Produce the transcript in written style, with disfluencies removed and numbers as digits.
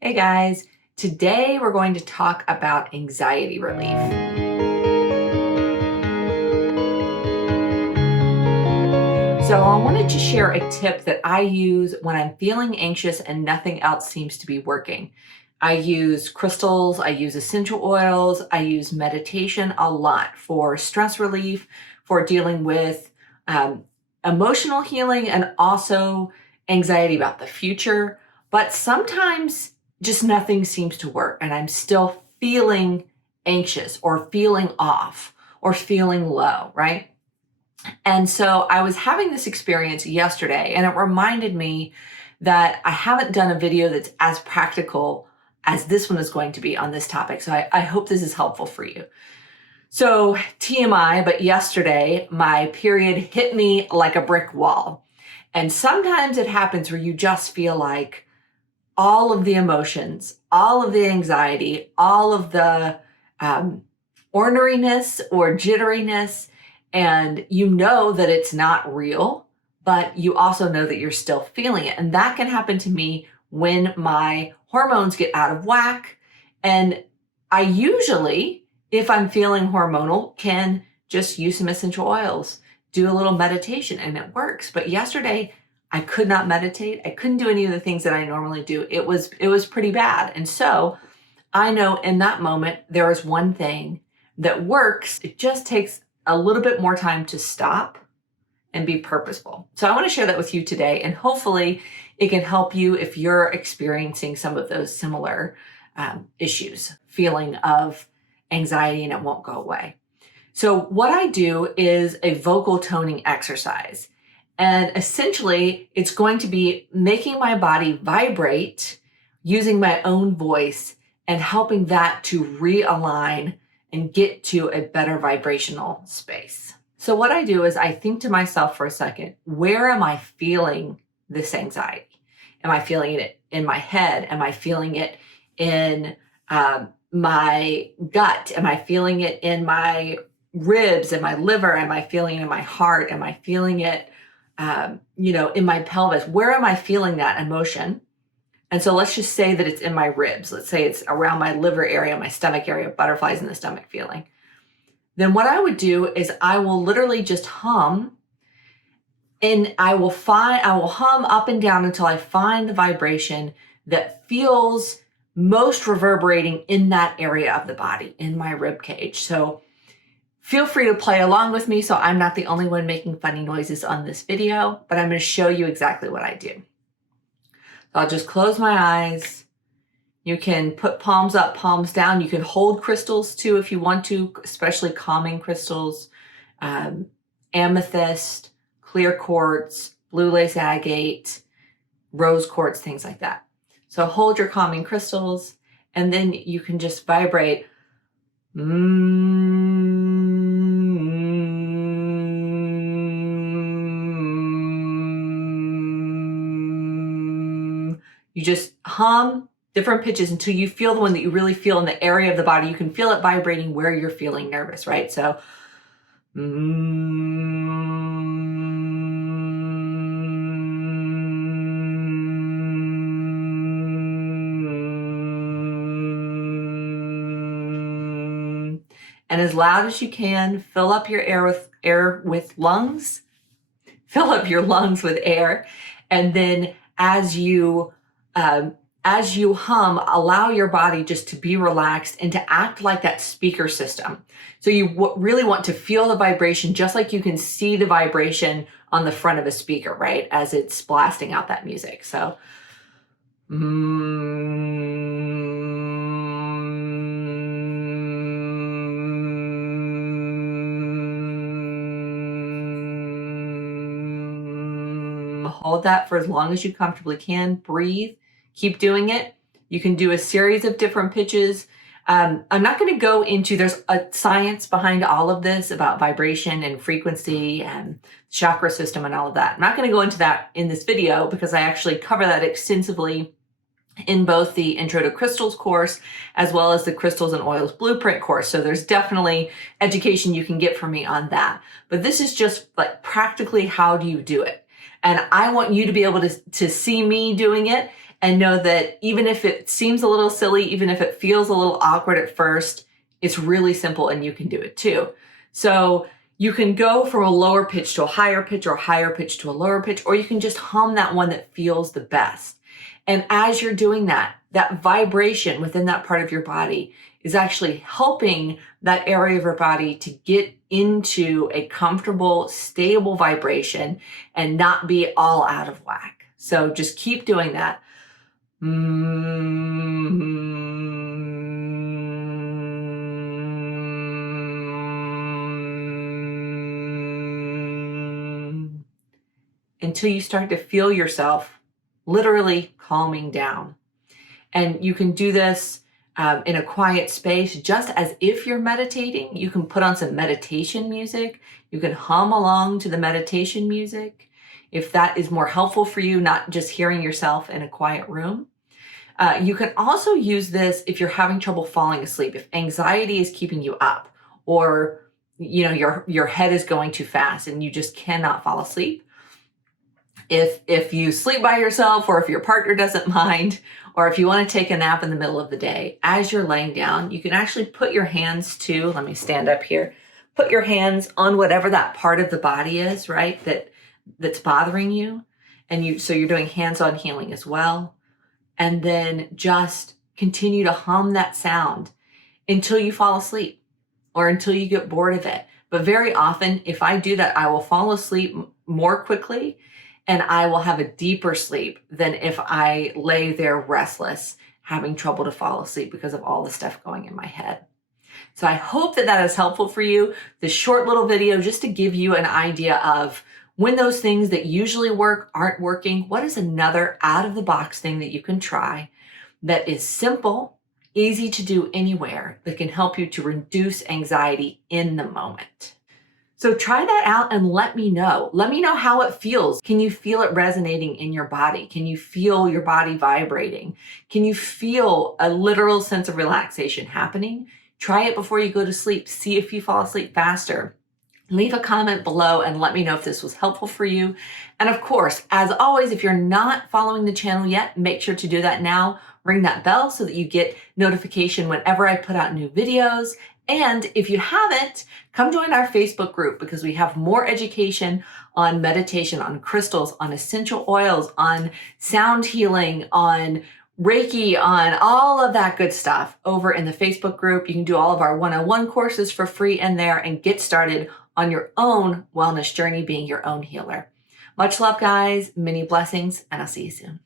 Hey guys, today we're going to talk about anxiety relief. So I wanted to share a tip that I use when I'm feeling anxious and nothing else seems to be working. I use crystals, I use essential oils, I use meditation a lot for stress relief, for dealing with emotional healing, and also anxiety about the future. But sometimes just nothing seems to work and I'm still feeling anxious or feeling off or feeling low, right? And so I was having this experience yesterday and it reminded me that I haven't done a video that's as practical as this one is going to be on this topic. So I hope this is helpful for you. So TMI, but yesterday my period hit me like a brick wall. And sometimes it happens where you just feel like all of the emotions, all of the anxiety, all of the orneriness or jitteriness, and you know that it's not real, but you also know that you're still feeling it. And that can happen to me when my hormones get out of whack. And I usually, if I'm feeling hormonal, can just use some essential oils, do a little meditation, and it works. But yesterday, I could not meditate. I couldn't do any of the things that I normally do. It was pretty bad. And so I know in that moment, there is one thing that works. It just takes a little bit more time to stop and be purposeful. So I want to share that with you today, and hopefully it can help you if you're experiencing some of those similar issues, feeling of anxiety and it won't go away. So what I do is a vocal toning exercise. And essentially, it's going to be making my body vibrate using my own voice and helping that to realign and get to a better vibrational space. So what I do is I think to myself for a second, where am I feeling this anxiety? Am I feeling it in my head? Am I feeling it in my gut? Am I feeling it in my ribs and my liver? Am I feeling it in my heart? Am I feeling it in my pelvis? Where am I feeling that emotion? And so let's just say that it's in my ribs. Let's say it's around my liver area, my stomach area, butterflies in the stomach feeling. Then what I would do is I will literally just hum, and I will hum up and down until I find the vibration that feels most reverberating in that area of the body, in my rib cage. So feel free to play along with me so I'm not the only one making funny noises on this video, but I'm going to show you exactly what I do. So I'll just close my eyes. You can put palms up, palms down. You can hold crystals too if you want to, especially calming crystals, amethyst, clear quartz, blue lace agate, rose quartz, things like that. So hold your calming crystals, and then you can just vibrate. You just hum different pitches until you feel the one that you really feel in the area of the body. You can feel it vibrating where you're feeling nervous, right? So, and as loud as you can, fill up your air with lungs. Fill up your lungs with air, and then as you hum, allow your body just to be relaxed and to act like that speaker system. So you really want to feel the vibration, just like you can see the vibration on the front of a speaker, right? As it's blasting out that music. So, hold that for as long as you comfortably can. Breathe. Keep doing it. You can do a series of different pitches. I'm not going to go into, there's a science behind all of this about vibration and frequency and chakra system and all of that. I'm not going to go into that in this video because I actually cover that extensively in both the Intro to Crystals course as well as the Crystals and Oils Blueprint course. So there's definitely education you can get from me on that. But this is just like practically how do you do it? And I want you to be able to see me doing it And know that even if it seems a little silly, even if it feels a little awkward at first, it's really simple and you can do it too. So you can go from a lower pitch to a higher pitch, or a higher pitch to a lower pitch, or you can just hum that one that feels the best. And as you're doing that, that vibration within that part of your body is actually helping that area of your body to get into a comfortable, stable vibration and not be all out of whack. So just keep doing that. Until you start to feel yourself literally calming down. And you can do this in a quiet space, just as if you're meditating. You can put on some meditation music. You can hum along to the meditation music if that is more helpful for you, not just hearing yourself in a quiet room. You can also use this if you're having trouble falling asleep, if anxiety is keeping you up, or your head is going too fast and you just cannot fall asleep. If you sleep by yourself, or if your partner doesn't mind, or if you want to take a nap in the middle of the day, as you're laying down, you can actually put your hands to, let me stand up here, put your hands on whatever that part of the body is, right, that's bothering you. And so you're doing hands-on healing as well. And then just continue to hum that sound until you fall asleep or until you get bored of it. But very often, if I do that, I will fall asleep more quickly and I will have a deeper sleep than if I lay there restless, having trouble to fall asleep because of all the stuff going in my head. So I hope that is helpful for you. This short little video just to give you an idea of when those things that usually work aren't working, what is another out-of-the-box thing that you can try that is simple, easy to do anywhere, that can help you to reduce anxiety in the moment. So try that out and let me know. Let me know how it feels. Can you feel it resonating in your body? Can you feel your body vibrating? Can you feel a literal sense of relaxation happening? Try it before you go to sleep. See if you fall asleep faster. Leave a comment below and let me know if this was helpful for you. And of course, as always, if you're not following the channel yet, make sure to do that now. Ring that bell so that you get notification whenever I put out new videos. And if you haven't, come join our Facebook group, because we have more education on meditation, on crystals, on essential oils, on sound healing, on Reiki, on all of that good stuff over in the Facebook group. You can do all of our one-on-one courses for free in there and get started on your own wellness journey, being your own healer. Much love, guys. Many blessings, and I'll see you soon.